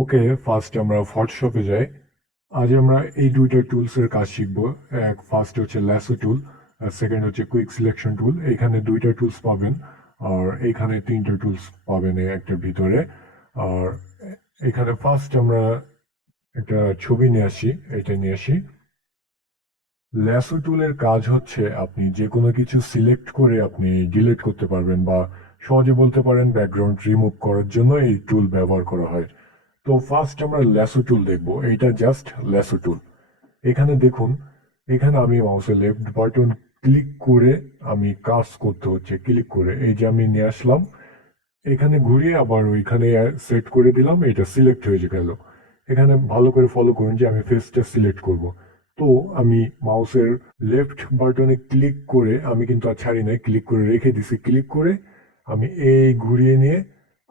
ওকে, first আমরা ফটোশপে যাই। আজ আমরা এই দুইটা টুলসের কাজ শিখবো। ফার্স্ট হচ্ছে ল্যাসো টুল, আর সেকেন্ড হচ্ছে কুইক সিলেকশন টুল। এখানে দুইটা টুলস পাবেন, আর এখানে তিনটা টুলস পাবেন এই একটার ভিতরে। আর এখানে ফার্স্ট আমরা একটা ছবি নিয়ে আসি, এটা নিয়ে আসি। ল্যাসো টুলের কাজ হচ্ছে আপনি যে কোনো কিছু সিলেক্ট করে আপনি ডিলিট করতে পারবেন, বা সহজে বলতে পারেন ব্যাকগ্রাউন্ড রিমুভ করার জন্য এই টুল ব্যবহার করা হয়। তো ফার্স্ট আমরা ল্যাসো টুল দেখবো, এটা জাস্ট ল্যাসো টুল। এখানে দেখুন, এখানে আমি মাউসের লেফট বাটন ক্লিক করে আমি কাজ করতে হচ্ছে, ক্লিক করে এই যে আমি নিয়ে আসলাম, এখানে ঘুরিয়ে আবার ওইখানে সেট করে দিলাম, এটা সিলেক্ট হয়ে গেল। এখানে ভালো করে ফলো করুন যে আমি ফেসটা সিলেক্ট করব। তো আমি মাউসের লেফট বাটনে ক্লিক করে, আমি কিন্তু আর ছাড়ি নাই, ক্লিক করে রেখে দিছি, ক্লিক করে আমি এই ঘুরিয়ে নিয়ে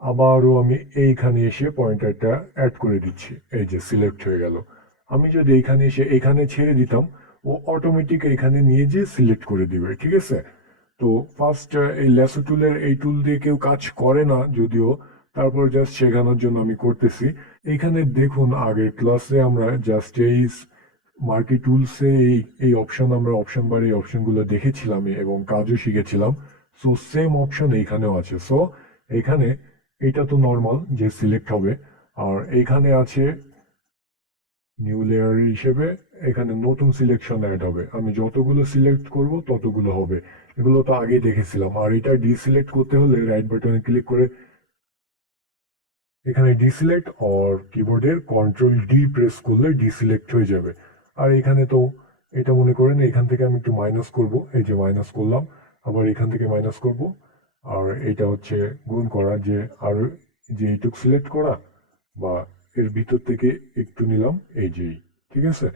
আবারও আমি এইখানে এসে পয়েন্টারটা অ্যাড করে দিচ্ছি, এই যে সিলেক্ট হয়ে গেল। আমি যদি এইখানে এসে এখানে ছেড়ে দিতাম, ও অটোমেটিক এখানে নিয়ে যেয়ে সিলেক্ট করে দিবে, ঠিক আছে? তো ফার্স্ট এই ল্যাসো টুলের এই টুল দিয়ে কেউ কাজ করে না যদিও, তারপর জাস্ট শেখানোর জন্য আমি করতেছি। এখানে দেখুন, আগের ক্লাসে আমরা জাস্ট এই মার্কি টুলসে এই অপশন, আমরা অপশন বারে এই অপশনগুলো দেখেছিলাম এবং কাজও শিখেছিলাম। সো সেম অপশন এইখানেও আছে। সো এখানে এটা তো নর্মাল যে সিলেক্ট হবে, আর এখানে আছে নিউ লেয়ার হিসেবে, এখানে নতুন সিলেকশন অ্যাড হবে। আমি যতগুলো সিলেক্ট করব ততগুলো হবে। এগুলো তো আগে দেখেছিলাম। আর এটা ডিসিলেক্ট করতে হলে রাইট বাটনে ক্লিক করে এখানে ডিসিলেক্ট, আর কিবোর্ডের কন্ট্রোল ডি প্রেস করলে ডিসিলেক্ট হয়ে যাবে। আর এখানে তো এটা মনে করেন এখান থেকে আমি একটু মাইনাস করব, এই যে মাইনাস করলাম, আবার এখান থেকে মাইনাস করব। আর এটা হচ্ছে গুণ করা, যে আর যে এইটুক সিলেক্ট করা, বা এর ভিতর থেকে একটু নিলাম, এই যে ঠিক আছে।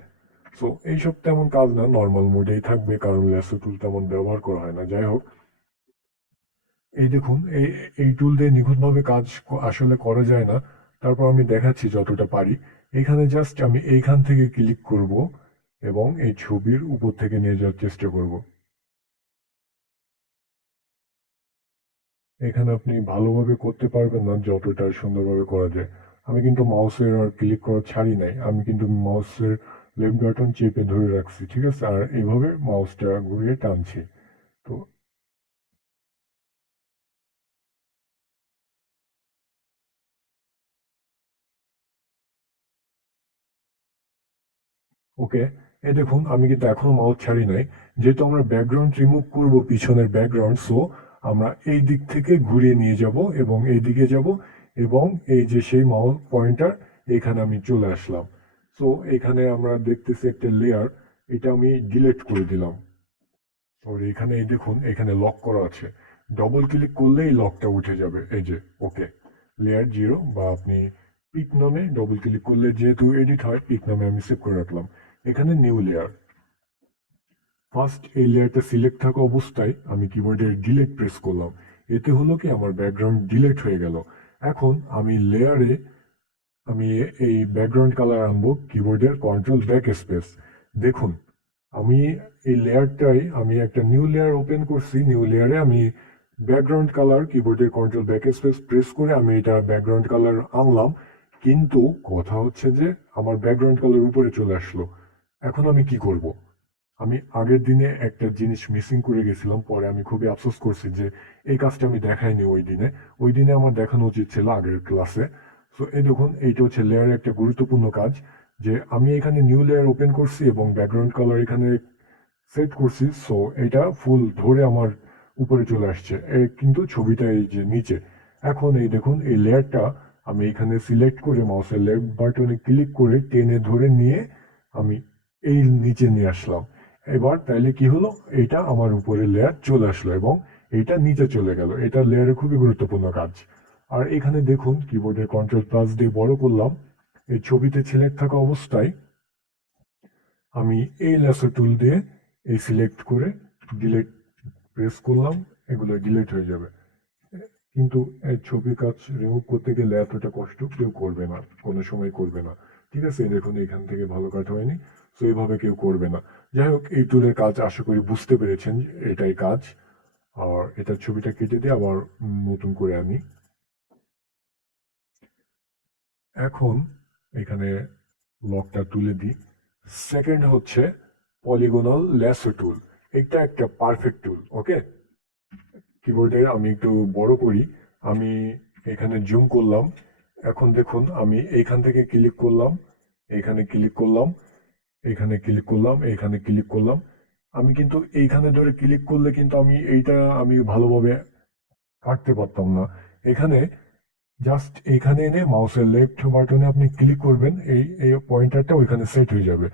সো এইসব তেমন কাজ না, নর্মাল মোডেই থাকবে, কারণ ল্যাসো টুল তেমন ব্যবহার করা হয় না। যাই হোক, এই দেখুন, এই টুল দিয়ে নিখুঁতভাবে কাজ আসলে করা যায় না। তারপর আমি দেখাচ্ছি যতটা পারি। এখানে জাস্ট আমি এইখান থেকে ক্লিক করব এবং এই ছবির উপর থেকে নিয়ে যাওয়ার চেষ্টা করব। এখানে আপনি ভালোভাবে করতে পারবেন না যতটা সুন্দরভাবে করা যায়। আমি কিন্তু মাউসের আর ক্লিক করা ছাড়ি নাই, আমি কিন্তু মাউসের লেফট বাটন চেপে ধরে রাখছি, ঠিক আছে, আর এইভাবে মাউসটা ঘুরিয়ে টানছি। তো ওকে, এই দেখুন আমি কিন্তু এখনো মাউস ছাড়ি নাই। যেহেতু আমরা ব্যাকগ্রাউন্ড রিমুভ করব, পিছনের ব্যাকগ্রাউন্ড, সো আমরা এই দিক থেকে ঘুরিয়ে নিয়ে যাব এবং এই দিকে যাব, এবং এই যে সেই মাউস পয়েন্টার, এখানে আমি চলে আসলাম। সো এখানে আমরা দেখতেছি একটা লেয়ার, এটা আমি ডিলিট করে দিলাম। আর এখানে এই দেখুন, এখানে লক করা আছে, ডবল ক্লিক করলেই লকটা উঠে যাবে, এই যে। ওকে, লেয়ার জিরো, বা আপনি পিক নামে ডবল ক্লিক করলে যেহেতু এডিট হয়, পিক নামে আমি সেভ করে রাখলাম। এখানে নিউ লেয়ার, ফার্স্ট এই লেয়ারটা সিলেক্ট থাকা অবস্থায় আমি কিবোর্ডের ডিলিট প্রেস করলাম। এতে হলো কি, আমার ব্যাকগ্রাউন্ড ডিলিট হয়ে গেল। এখন আমি লেয়ারে আমি এই ব্যাকগ্রাউন্ড কালার আনবো, কিবোর্ডের কন্ট্রোল ব্যাক স্পেস। দেখুন, আমি এই লেয়ারটাই আমি একটা নিউ লেয়ার ওপেন করছি, নিউ লেয়ারে আমি ব্যাকগ্রাউন্ড কালার কিবোর্ডের কন্ট্রোল ব্যাক স্পেস প্রেস করে আমি এটা ব্যাকগ্রাউন্ড কালার আনলাম। কিন্তু কথা হচ্ছে যে আমার ব্যাকগ্রাউন্ড কালার উপরে চলে আসলো। এখন আমি কি করব? আমি আগের দিনে একটা জিনিস মিসিং করে গেছিলাম, পরে আমি খুবই আফসোস করছি যে এই কাজটা আমি দেখাইনি ওই দিনে। ওই দিনে আমার দেখানো উচিত ছিল আগের ক্লাসে। সো এই দেখুন, এইটা হচ্ছে লেয়ারের একটা গুরুত্বপূর্ণ কাজ, যে আমি এখানে নিউ লেয়ার ওপেন করছি এবং ব্যাকগ্রাউন্ড কালার এখানে সেট করছি। সো এটা ফুল ধরে আমার উপরে চলে আসছে, কিন্তু ছবিটা এই যে নিচে। এখন এই দেখুন, এই লেয়ারটা আমি এখানে সিলেক্ট করে মাউসের লেফট বাটনে ক্লিক করে টেনে ধরে নিয়ে আমি এই নিচে নিয়ে আসলাম। এবার তাইলে কি হলো, এটা আমার উপরে লেয়ার চলে আসলো এবং এটা নিচে চলে গেল। এটা লেয়ারের খুবই গুরুত্বপূর্ণ কাজ। আর এখানে দেখুন, কিবোর্ডের কন্ট্রোল প্লাস দিয়ে বড় করলাম, এই ছবিতে সিলেক্ট থাকা অবস্থায় আমি এই ল্যাসো টুল দিয়ে এই সিলেক্ট করে ডিলিট প্রেস করলাম, এগুলো ডিলিট হয়ে যাবে। কিন্তু এই ছবি কাজ রিমুভ করতে গেলে এতটা কষ্ট কেউ করবে না, কোনো সময় করবে না। ঠিক আছে, দেখুন এখান থেকে ভালো কাজ হয়নি। তো এইভাবে কেউ করবে না। যাই হোক, এই টুলের কাজ আশা করি বুঝতে পেরেছেন, এটাই কাজ। আর এটার ছবিটা কেটে দিয়ে আবার নতুন করে আনি। এখন এখানে লকটা তুলে দিই। সেকেন্ড হচ্ছে পলিগোনাল ল্যাসো টুল। এটা একটা পারফেক্ট টুল। ওকে, কিবোর্ডের আমি একটু বড় করি। আমি এখানে জুম করলাম। এখন দেখুন আমি এইখান থেকে ক্লিক করলাম, এখানে ক্লিক করলাম, এখানে ক্লিক করলাম, এখানে ক্লিক করলাম। আমি কিন্তু এইখানে ধরে ক্লিক করলে কিন্তু আমি ভালোভাবে কাটতে পারতাম না। এখানে জাস্ট এখানে এনে মাউসের লেফট বাটনে আপনি ক্লিক করবেন, এই এই পয়েন্টারটা ওইখানে সেট হয়ে যাবে।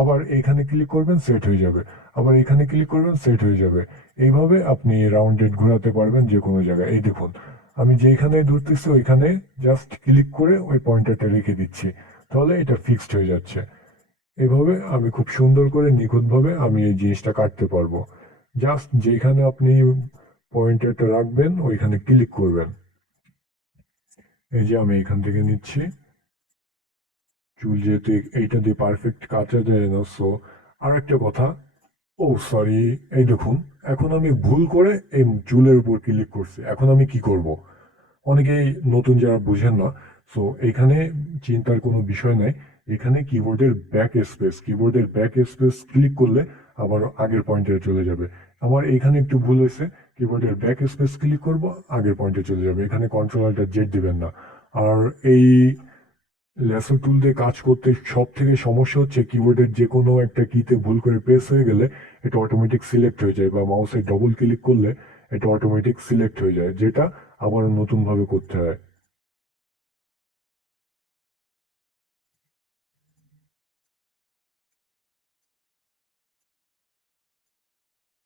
আবার এখানে ক্লিক করবেন, সেট হয়ে যাবে। আবার এখানে ক্লিক করবেন, সেট হয়ে যাবে। এইভাবে আপনি রাউন্ডেড ঘোরাতে পারবেন যে কোনো জায়গায়। এই দেখুন আমি যেখানে ধরতেছি ওইখানে জাস্ট ক্লিক করে ওই পয়েন্টারটা রেখে দিচ্ছি, তাহলে এটা ফিক্সড হয়ে যাচ্ছে। এভাবে আমি খুব সুন্দর করে নিখুঁতভাবে আমি এই জিনিসটা কাটতে পারবো। জাস্ট যেখানে আপনি পয়েন্টারটা রাখবেন ওইখানে ক্লিক করবেন। এই যে আমি এখান থেকে নিচ্ছি। চুল যেহেতু এইটা দিয়ে পারফেক্ট কাটা যায় না, সো আর একটা কথা, ও সরি, এই দেখুন এখন আমি ভুল করে এই চুলের উপর ক্লিক করছি। এখন আমি কি করব? অনেকেই নতুন যারা বুঝেন না, সো এখানে চিন্তার কোনো বিষয় নাই। এখানে কিবোর্ডের ব্যাক স্পেস ক্লিক করলে আবার আগের পয়েন্টে চলে যাবে। আমার এখানে একটু ভুল হয়েছে, কিবোর্ডের ব্যাক স্পেস ক্লিক করব, আগের পয়েন্টে চলে যাবে। এখানে কন্ট্রোল আল্ট জেড দিবেন না। আর এই ল্যাসো টুল দিয়ে কাজ করতে সব থেকে সমস্যা হচ্ছে কিবোর্ডের যে কোনো একটা কিতে ভুল করে প্রেস হয়ে গেলে এটা অটোমেটিক সিলেক্ট হয়ে যায়, বা মাউসে ডবল ক্লিক করলে এটা অটোমেটিক সিলেক্ট হয়ে যায়, যেটা আবার নতুন ভাবে করতে হয়।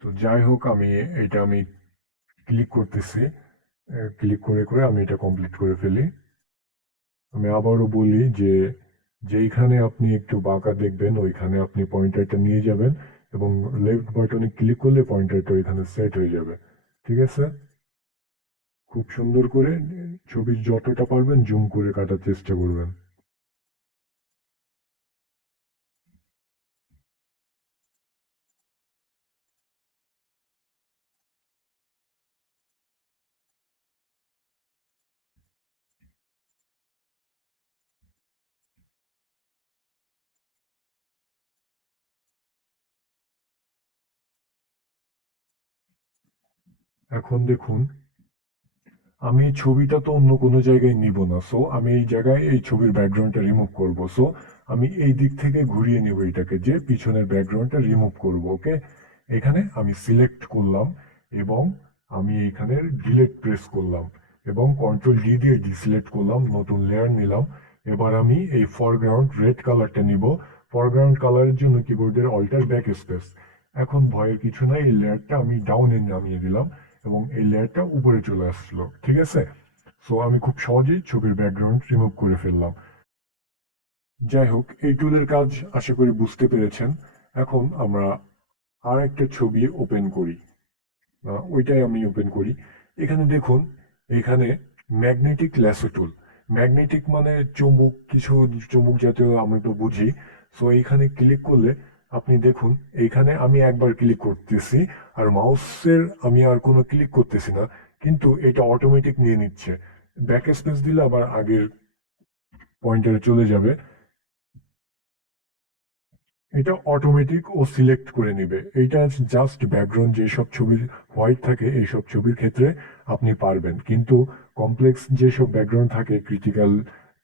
তো যাই হোক, আমি ক্লিক করতেছি। ক্লিক করে করে আমি এটা কমপ্লিট করে ফেলি। আমি আবারও বলি যে যেইখানে আপনি একটু বাঁকা দেখবেন ওইখানে আপনি পয়েন্টারটা নিয়ে যাবেন, এবং লেফট বাটনে ক্লিক করলে পয়েন্টারটা ওইখানে সেট হয়ে যাবে। ঠিক আছে, খুব সুন্দর করে ছবি যতটা পারবেন জুম করে কাটার চেষ্টা করবেন। এখন দেখুন আমি এই ছবিটা তো অন্য কোনো জায়গায় নিব না, সো আমি এই জায়গায় এই ছবির ব্যাকগ্রাউন্ডটা রিমুভ করব। সো আমি এই দিক থেকে ঘুরিয়ে নেব এটাকে, যে পিছনের ব্যাকগ্রাউন্ডটা রিমুভ করব। ওকে, এখানে আমি সিলেক্ট করলাম এবং আমি এখানে ডিলেট প্রেস করলাম এবং কন্ট্রোল ডি দিয়ে ডিসিলেক্ট করলাম, নতুন লেয়ার নিলাম। এবার আমি এই ফরগ্রাউন্ড রেড কালারটা নিব। ফরগ্রাউন্ড কালারের জন্য কিবোর্ডের অল্টার ব্যাক স্পেস। এখন ভয়ের কিছু নাই, এই লেয়ারটা আমি ডাউনে নামিয়ে দিলাম এবং এই লেয়ারটা উপরে চলে আসলো। ঠিক আছে, সো আমি খুব সহজেই ছবির ব্যাকগ্রাউন্ড রিমুভ করে ফেললাম। যাই হোক, এই টুলের কাজ আশা করি বুঝতে পেরেছেন। এখন আমরা আর একটা ছবি ওপেন করি। ওইটাই আমি ওপেন করি। এখানে দেখুন, এখানে ম্যাগনেটিক ল্যাসো টুল। ম্যাগনেটিক মানে চুম্বক, কিছু চুম্বক জাতীয় আমরা তো বুঝি। সো এইখানে ক্লিক করলে আপনি দেখুন, এইখানে আমি একবার ক্লিক করতেছি আর মাউসের আমি আর কোনো ক্লিক করতেছি না, কিন্তু এটা অটোমেটিক নিয়ে নিচ্ছে। ব্যাক স্পেস দিলে আবার আগের পয়েন্টারে চলে যাবে। এটা অটোমেটিক ও সিলেক্ট করে নিবে। এইটা জাস্ট ব্যাকগ্রাউন্ড যেসব ছবি হোয়াইট থাকে এইসব ছবির ক্ষেত্রে আপনি পারবেন, কিন্তু কমপ্লেক্স যেসব ব্যাকগ্রাউন্ড থাকে, ক্রিটিক্যাল,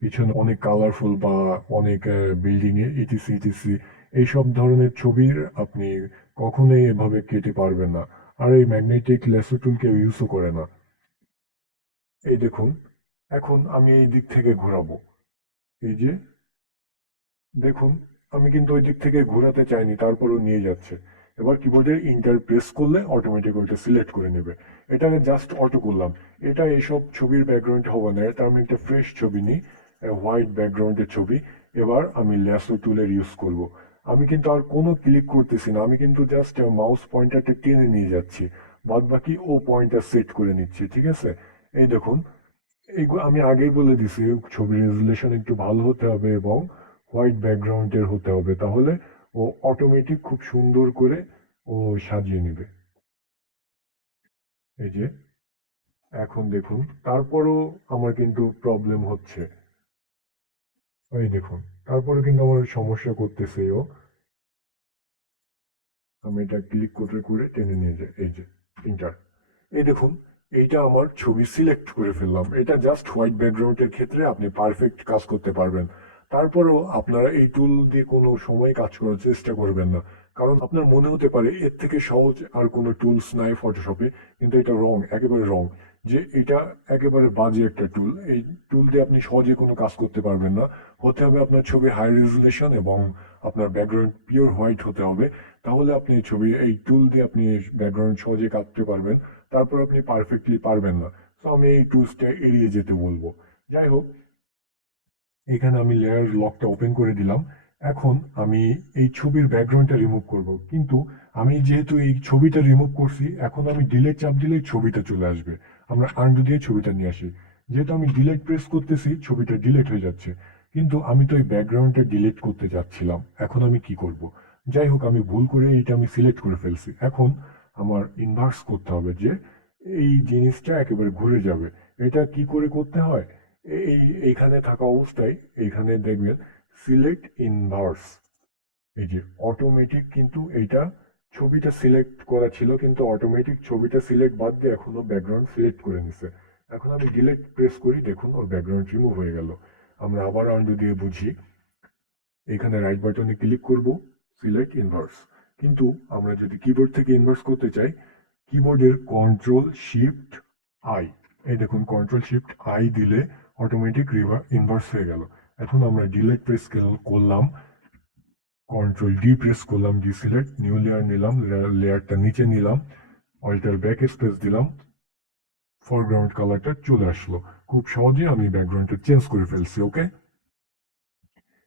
পিছনে অনেক কালারফুল বা অনেক বিল্ডিং এ ইটিসি ইটিসি, এইসব ধরনের ছবির আপনি কখনোই এভাবে কেটে পারবেন না। আর এই ম্যাগনেটিক ল্যাসো টুল কেউ ইউজও করে না। এই দেখুন, এখন আমি এই দিক থেকে ঘোরাবো। এই যে দেখুন, আমি কিন্তু ওই দিক থেকে ঘোরাতে চাইনি, তারপরও নিয়ে যাচ্ছে। এবার কিবোর্ডের ইন্টার প্রেস করলে অটোমেটিক ওইটা সিলেক্ট করে নেবে। এটাকে জাস্ট অটো করলাম। এটা এসব ছবির ব্যাকগ্রাউন্ড হবে না, এটা আমি একটা ফ্রেশ ছবি নিই, হোয়াইট ব্যাকগ্রাউন্ডের ছবি। এবার আমি ল্যাসো টুলের ইউজ করব। আমি কিন্তু আর কোনো ক্লিক করতেছি না, আমি কিন্তু জাস্ট মাউস পয়েন্টারটা টেনে নিয়ে যাচ্ছি, বাদ বাকি ও পয়েন্টার সেট করে নিচ্ছি। ঠিক আছে, এই দেখুন, এইগুলো আমি আগেই বলে দিছি, ছবির রেজুলেশন একটু ভালো হতে হবে এবং হোয়াইট ব্যাকগ্রাউন্ডের হতে হবে, তাহলে ও অটোমেটিক খুব সুন্দর করে ও সাজিয়ে নেবে। এই যে এখন দেখুন, তারপরও আমার কিন্তু প্রবলেম হচ্ছে। এই দেখুন, তারপরে কিন্তু আমার সমস্যা করতেছে ও। আমি এটা ক্লিক করে করে টেনে নিয়ে যাই, এই যে ইন্টার। এই দেখুন, এইটা আমার ছবি সিলেক্ট করে ফেললাম। এটা জাস্ট হোয়াইট ব্যাকগ্রাউন্ডের ক্ষেত্রে আপনি পারফেক্ট কাজ করতে পারবেন। তারপরেও আপনারা এই টুল দিয়ে কোনো সময় কাজ করার চেষ্টা করবেন না, কারণ আপনার মনে হতে পারে এর থেকে সহজ আর কোনো টুলস নাই ফটোশপে, কিন্তু এটা রং, একেবারে রং। যে এটা একেবারে বাজে একটা টুল। এই টুল দিয়ে আপনি সহজে কোনো কাজ করতে পারবেন না। হতে হবে আপনার ছবি হাই রেজুলেশন এবং আপনার ব্যাকগ্রাউন্ড পিওর হোয়াইট হতে হবে। তাহলে আপনি ছবি এই টুল দিয়ে আপনি ব্যাকগ্রাউন্ড সহজে কাটতে পারবেন। তারপর আপনি পারফেক্টলি পারবেন না। তো আমি এই টুলসটা এড়িয়ে যেতে বলবো। যাই হোক, এখানে আমি লেয়ার লকটা ওপেন করে দিলাম। এখন আমি এই ছবির ব্যাকগ্রাউন্ডটা রিমুভ করব, কিন্তু আমি যেহেতু এই ছবিটা রিমুভ করছি, এখন আমি ডিলেট চাপ দিলেই ছবিটা চলে আসবে। আমরা আনডু দিয়ে ছবিটা নিয়ে আসি। যেহেতু আমি ডিলেট প্রেস করতেছি, ছবিটা ডিলেট হয়ে যাচ্ছে, কিন্তু আমি তো এই ব্যাকগ্রাউন্ডটা ডিলিট করতে যাচ্ছিলাম। এখন আমি কি করব? যাই হোক, আমি ভুল করে এটা আমি সিলেক্ট করে ফেলছি। এখন আমার ইনভার্স করতে হবে, যে এই জিনিসটা একেবারে ঘুরে যাবে। এটা কি করে করতে হয়? এই এইখানে থাকা অবস্থায় এইখানে দেখবেন সিলেক্ট ইনভার্স, এই যে অটোমেটিক, কিন্তু এইটা ছবিটা সিলেক্ট করা ছিল, কিন্তু অটোমেটিক ছবিটা সিলেক্ট বাদ দিয়ে এখনো ব্যাকগ্রাউন্ড সিলেক্ট করে নিছে। এখন আমি ডিলেট প্রেস করি, দেখুন ওর ব্যাকগ্রাউন্ড রিমুভ হয়ে গেল। আমরা আবার আন্ডু দিয়ে বুঝি। এখানে রাইট বাটনে ক্লিক করব, সিলেক্ট ইনভার্স। কিন্তু আমরা যদি কিবোর্ড থেকে ইনভার্স করতে চাই, কিবোর্ডের কন্ট্রোল শিফট আই, এই দেখুন কন্ট্রোল শিফট আই দিলে অটোমেটিক ইনভার্স হয়ে গেল। এখন আমরা ডিলেট প্রেস করলাম, কন্ট্রোল ডি প্রেস করলাম, ডি সিলেক্ট, নিউ লেয়ার নিলাম, লেয়ারটা নিচে নিলাম, অল্টার ব্যাক স্পেস দিলাম, ফরগ্রাউন্ড কালারটা চলে আসলো। খুব সহজে আমি ব্যাকগ্রাউন্ডটা চেঞ্জ করে ফেলছি। ওকে,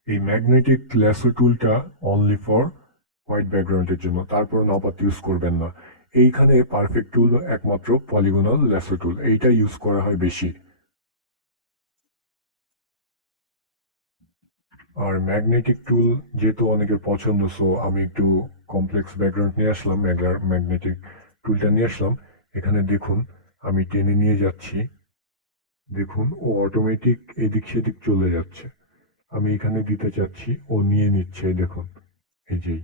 এই ম্যাগনেটিক ল্যাসো টুলটা অনলি ফর হোয়াইট ব্যাকগ্রাউন্ডের জন্য, তারপর নপাত ইউজ করবেন না। এইখানে পারফেক্ট টুল একমাত্র পলিগনাল ল্যাসো টুল, এইটা ইউজ করা হয় বেশি। আর ম্যাগনেটিক টুল যেহেতু অনেকের পছন্দ, সো আমি একটু কমপ্লেক্স ব্যাকগ্রাউন্ড নিয়ে আসলাম, ম্যাগনেটিক টুলটা নিয়ে আসলাম। এখানে দেখুন আমি টেনে নিয়ে যাচ্ছি, দেখুন ও অটোমেটিক এদিক সেদিক চলে যাচ্ছে। আমি এখানে দিতে চাচ্ছি, ও নিয়ে নিচ্ছে, দেখুন এই যে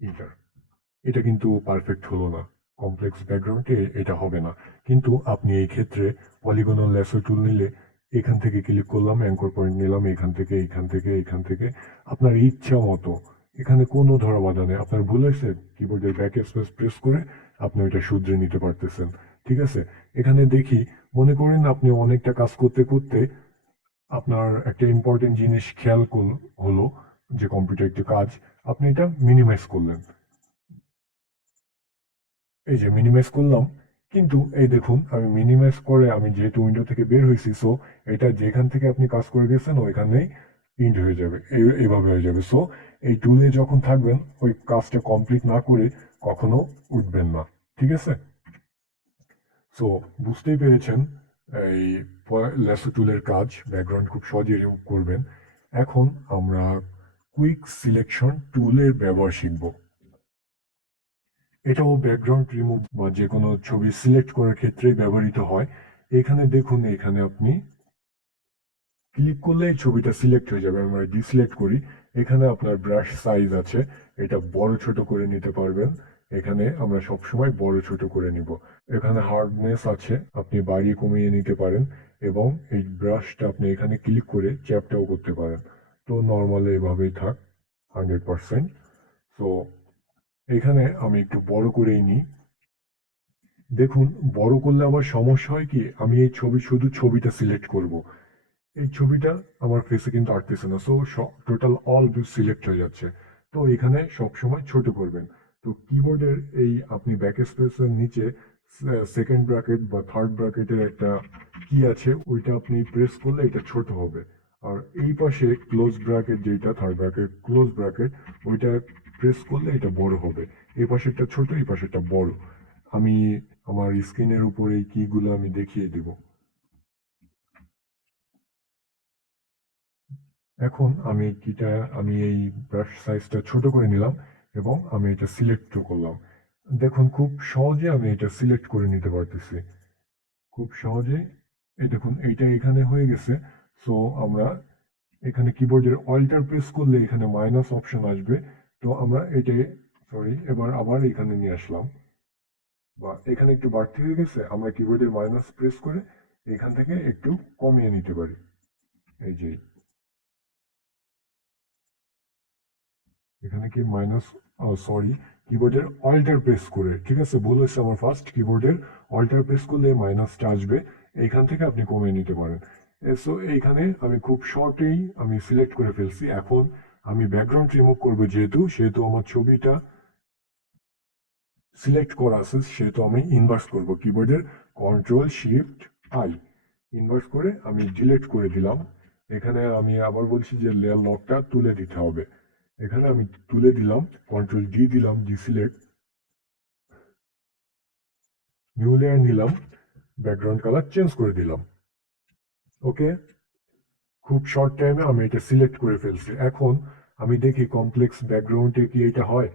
এটা। এটা কিন্তু পারফেক্ট হলো না, কমপ্লেক্স ব্যাকগ্রাউন্ডে এটা হবে না। কিন্তু আপনি এই ক্ষেত্রে পলিগনাল ল্যাসো টুল নিলে এখান থেকে ক্লিক করলাম, অ্যাঙ্কর পয়েন্ট নিলাম, এখান থেকে এখান থেকে এখান থেকে আপনার ইচ্ছা মতো। এখানে কোনো ধরা বাধা নেই। আপনার ভুল হয়েছে, কিবোর্ডের ব্যাক স্পেস প্রেস করে আপনি ওইটা শুধরে নিতে পারতেছেন। ঠিক আছে, এখানে দেখি, মনে করেন আপনি অনেকটা কাজ করতে করতে আপনার একটা ইম্পর্টেন্ট জিনিস খেয়াল হলো, যে কম্পিউটার একটা কাজ, আপনি এটা মিনিমাইজ করলেন। এই যে মিনিমাইজ করলাম, কিন্তু এই দেখুন আমি মিনিমাইজ করে আমি যেহেতু উইন্ডো থেকে বের হয়েছি, সো এটা যেখান থেকে আপনি কাজ করে গেছেন ওইখানেই প্রিন্ট হয়ে যাবে, এইভাবে হয়ে যাবে। সো এই টুলে যখন থাকবেন, ওই কাজটা কমপ্লিট না করে কখনো উঠবেন না। ঠিক আছে, সো বুঝতেই পেরেছেন এই ল্যাসো টুলের কাজ। ব্যাকগ্রাউন্ড খুব সহজে রিমুভ করবেন। এখন আমরা কুইক সিলেকশন টুলের ব্যবহার শিখব। এটাও ব্যাকগ্রাউন্ড রিমুভ বা যে কোনো ছবি সিলেক্ট করার ক্ষেত্রে ব্যবহৃত হয়। এখানে দেখুন, এখানে আপনি ক্লিক করলে এই ছবিটা সিলেক্ট হয়ে যাবে। আমরা ডিসিলেক্ট করি। এখানে আপনার ব্রাশ সাইজ আছে, এটা বড় ছোট করে নিতে পারবেন। এখানে আমরা সবসময় বড় ছোট করে নিব। এখানে হার্ডনেস আছে, আপনি বাড়িয়ে কমিয়ে নিতে পারেন, এবং এই ব্রাশটা আপনি এখানে ক্লিক করে চ্যাপটাও করতে পারেন। তো নর্মালি এভাবেই থাক, 100%। তো এখানে আমি একটু বড় করেই নিই। দেখুন, বড় করলে আবার সমস্যা হয় কি, আমি এই শুধু ছবিটা সিলেক্ট করব। এই ছবিটা আমার ফেসে কিন্তু আটতেছে না, so total all view select হয়ে যাচ্ছে। তো এখানে সবসময় ছোট করবেন। তো কিবোর্ডের এই আপনি ব্যাক স্পেসের নিচে সেকেন্ড ব্র্যাকেট বা থার্ড ব্র্যাকেটের একটা কি আছে, ওইটা আপনি প্রেস করলে এটা ছোট হবে। আর এই পাশে ক্লোজ ব্র্যাকেট, যেটা থার্ড ব্র্যাকেট ক্লোজ ব্র্যাকেট, ওইটা প্রেস করলে এটা বড় হবে। এই পাশেরটা ছোট, এই পাশেরটা বড়। আমি আমার স্ক্রিনের উপর এই কিগুলো আমি দেখিয়ে দেব। এখন আমি এই ব্রাশ সাইজটা ছোট করে নিলাম, এবং আমি এটা সিলেক্ট করলাম। দেখুন খুব সহজে আমি এটা সিলেক্ট করে নিতে পারতেছি, খুব সহজে। এই দেখুন এইটা এখানে হয়ে গেছে। সো আমরা এখানে কিবোর্ডের অল্টার প্রেস করলে এখানে মাইনাস অপশন আসবে। তো আমরা এবার আবার এখানে নিয়ে আসলাম, বা এখানে একটু বাড়তি হয়ে গেছে, আমরা কিবোর্ডের মাইনাস প্রেস করে এখান থেকে একটু কমিয়ে নিতে পারি। এই যে এখানে কি মাইনাস, কিবোর্ডের অল্টার প্রেস করে, ঠিক আছে, ভুল হচ্ছে আমার ফার্স্ট, কিবোর্ডের অল্টার প্রেস করলে মাইনাসটা আসবে, এইখান থেকে আপনি কমিয়ে নিতে পারেন। সো এইখানে আমি খুব শর্টেই আমি সিলেক্ট করে ফেলছি। এখন আমি ব্যাকগ্রাউন্ড রিমুভ করবো, সেহেতু আমার ছবিটা সিলেক্ট করা আছে, সেহেতু আমি ইনভার্স করব, কিবোর্ডের কন্ট্রোল শিফট আই ইনভার্স করে আমি ডিলিট করে দিলাম। এখানে আমি আবার বলছি যে লেয়ার লকটা তুলে দিতে হবে, এখানে আমি তুলে দিলাম, কন্ট্রোল ডি দিলাম, ডিসিলেক্ট, নিউ লেয়ার নিলাম, ব্যাকগ্রাউন্ড কালার চেঞ্জ করে দিলাম। ওকে, খুব শর্ট টাইমে আমি এটা সিলেক্ট করে ফেলছি। এখন আমি দেখি কমপ্লেক্স ব্যাকগ্রাউন্ডে কি এটা হয়।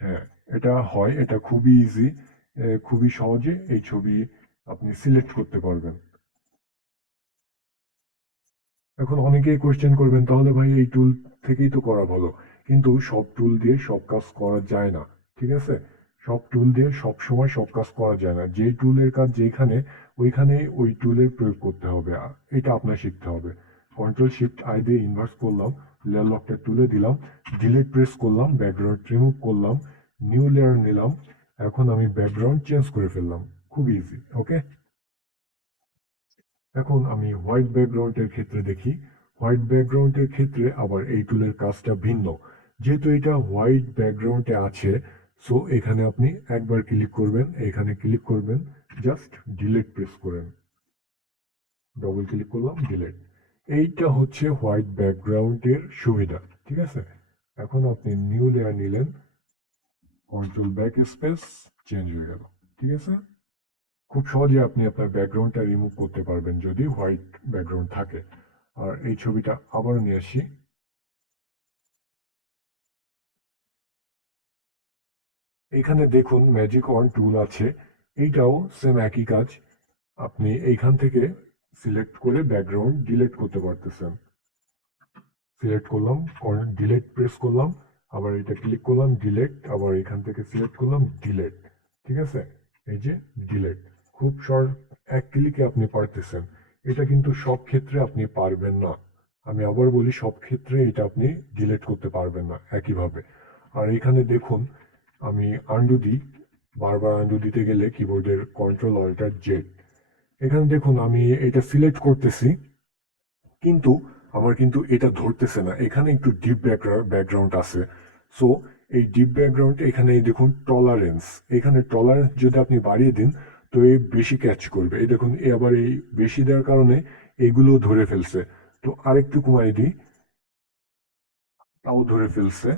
হ্যাঁ, এটা হয়, এটা খুবই ইজি, খুবই সহজে এই ছবি আপনি সিলেক্ট করতে পারবেন। এখন অনেকেই কোয়েশ্চেন করবেন, তাহলে ভাই এই টুল থেকেই তো করা ভালো, কিন্তু সব টুল দিয়ে সব কাজ করা যায় না, ঠিক আছে? সব টুল দিয়ে সব সময় সব কাজ করা যায় না। যে টুলের কাজ যেখানে, ওইখানে ওই টুলের প্রয়োগ করতে হবে, এটা আপনার শিখতে হবে। কন্ট্রোল শিফট আই দিয়ে ইনভার্স করলাম, লেয়ার লকটা তুলে দিলাম, ডিলিট প্রেস করলাম, ব্যাকগ্রাউন্ড রিমুভ করলাম, নিউ লেয়ার নিলাম, এখন আমি ব্যাকগ্রাউন্ড চেঞ্জ করে ফেললাম, খুব ইজি। ওকে, এখন আমি হোয়াইট ব্যাকগ্রাউন্ডের ক্ষেত্রে দেখি। হোয়াইট ব্যাকগ্রাউন্ডের ক্ষেত্রে আবার এই টুলের কাজটা ভিন্ন। যেহেতু এটা হোয়াইট ব্যাকগ্রাউন্ডে আছে, সো এখানে আপনি একবার ক্লিক করবেন, এখানে ক্লিক করবেন, জাস্ট ডিলিট প্রেস করেন, ডবল ক্লিক করলাম, ডিলিট। এইটা হচ্ছে হোয়াইট ব্যাকগ্রাউন্ডের সুবিধা, ঠিক আছে? এখন আপনি নিউ লেয়ার নিলেন, কন্ট্রোল ব্যাক স্পেস, চেঞ্জ হয়ে গেল, ঠিক আছে? খুব সহজে আপনি আপনার ব্যাকগ্রাউন্ডটা রিমুভ করতে পারবেন যদি হোয়াইট ব্যাকগ্রাউন্ড থাকে। আর এই ছবিটা আবার নিয়ে আসি, এখানে দেখুন ম্যাজিক অন টুল আছে, এইটাও সেম একই কাজ। আপনি এইখান থেকে সিলেক্ট করে ব্যাকগ্রাউন্ড ডিলিট করতে পারতেছেন। সিলেক্ট করলাম, ডিলিট প্রেস করলাম, আবার এটা ক্লিক করলাম, ডিলিট, আবার এখান থেকে সিলেক্ট করলাম, ডিলিট, ঠিক আছে? এই যে ডিলিট, খুব শর্ট, এক ক্লিকে আপনি পারতেছেন। এটা কিন্তু সব ক্ষেত্রে আপনি পারবেন না, আমি আবার বলি, সব ক্ষেত্রে এটা আপনি ডিলিট করতে পারবেন না একইভাবে। আর এখানে দেখুন, আমি আন্ডু দিই, বারবার আন্ডু দিতে গেলে কিবোর্ডের কন্ট্রোল অল্টার জেড। এখানে দেখুন আমি এটা সিলেক্ট করতেছি, কিন্তু আমার কিন্তু এটা ধরতেছে না, এখানে একটু ডিপ ব্যাকগ্রাউন্ড আছে। সো এই ডিপ ব্যাকগ্রাউন্ড, এখানে দেখুন টলারেন্স, এখানে টলারেন্স যদি আপনি বাড়িয়ে দিন, তো এই বেশি ক্যাচ করবে। এই দেখুন, আবার এই বেশি দেওয়ার কারণে এগুলো ধরে ফেলছে। তো আরেকটু কমাই দিই, তাও ধরে ফেলছে।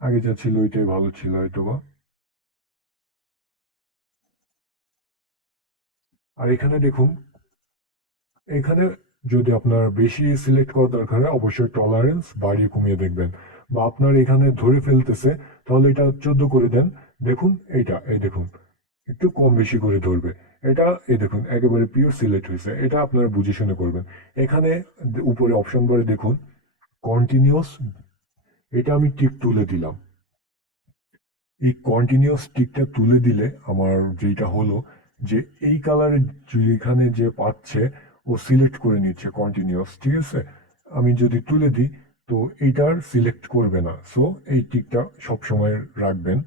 আগে যা ছিল ওইটাই ভালো ছিল হয়তোবা। আর এখানে দেখুন, এখানে যদি আপনার বেশি সিলেক্ট করা দরকার হয়, অবশ্যই টলারেন্স বাড়িয়ে কমিয়ে দেখবেন। বা আপনার এখানে ধরে ফেলতেছে, তাহলে এটা 14 করে দেন। দেখুন এই দেখুন, একটু কম বেশি করে ধরবে। এটা এই দেখুন একেবারে পিওর সিলেক্ট হয়েছে, এটা আপনারা বুঝে শুনে করবেন। এখানে উপরে অপশন বারে দেখুন কন্টিনিউয়াস, এটা আমি টিক তুলে দিলাম। এই কন্টিনিউয়াস টিকটা তুলে দিলে আমার যেটা হলো, যে এই কালারের যেখানে যে পাচ্ছে, ও সিলেক্ট করে নিচ্ছে কন্টিনিউয়াস, ঠিক আছে? আমি যদি তুলে দিই, তো এইটার সিলেক্ট করবে না, সো এই টিকটা সবসময় রাখবেন।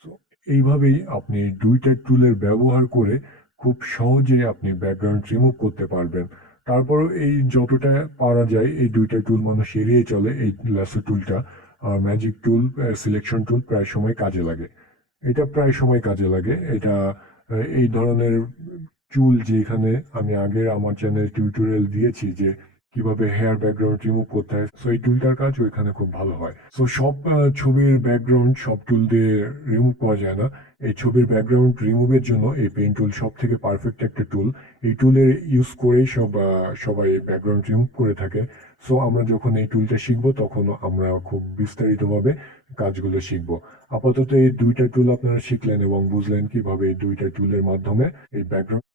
সো এইভাবেই আপনি দুইটা টুলের ব্যবহার করে খুব সহজে আপনি ব্যাকগ্রাউন্ড রিমুভ করতে পারবেন। তারপরও এই যতটা পারা যায় এই দুইটা টুল মানুষ এড়িয়ে চলে, এই ল্যাসো টুলটা আর ম্যাজিক টুল, সিলেকশন টুল প্রায় সময় কাজে লাগে। এটা প্রায় সময় কাজে লাগে, এটা এই ধরনের টুল, যেখানে আমি আগে আমার চ্যানেল টিউটোরিয়াল দিয়েছি যে কিভাবে হেয়ার ব্যাকগ্রাউন্ড রিমুভ করতে হয়, সো এই টুলটার কাজ ওইখানে খুব ভালো হয়। সো সব ছবির ব্যাকগ্রাউন্ড সব টুল দিয়ে রিমুভ করা যায় না। এই ছবির ব্যাকগ্রাউন্ড রিমুভের জন্য এই পেন টুল সব থেকে পারফেক্ট একটা টুল। এই টুলের ইউজ করেই সবাই ব্যাকগ্রাউন্ড রিমুভ করে থাকে। সো আমরা যখন এই টুলটা শিখবো, তখন আমরা খুব বিস্তারিতভাবে কাজগুলো শিখবো। আপাতত এই দুইটা টুল আপনারা শিখলেন এবং বুঝলেন কিভাবে এই দুইটা টুলের মাধ্যমে এই ব্যাকগ্রাউন্ড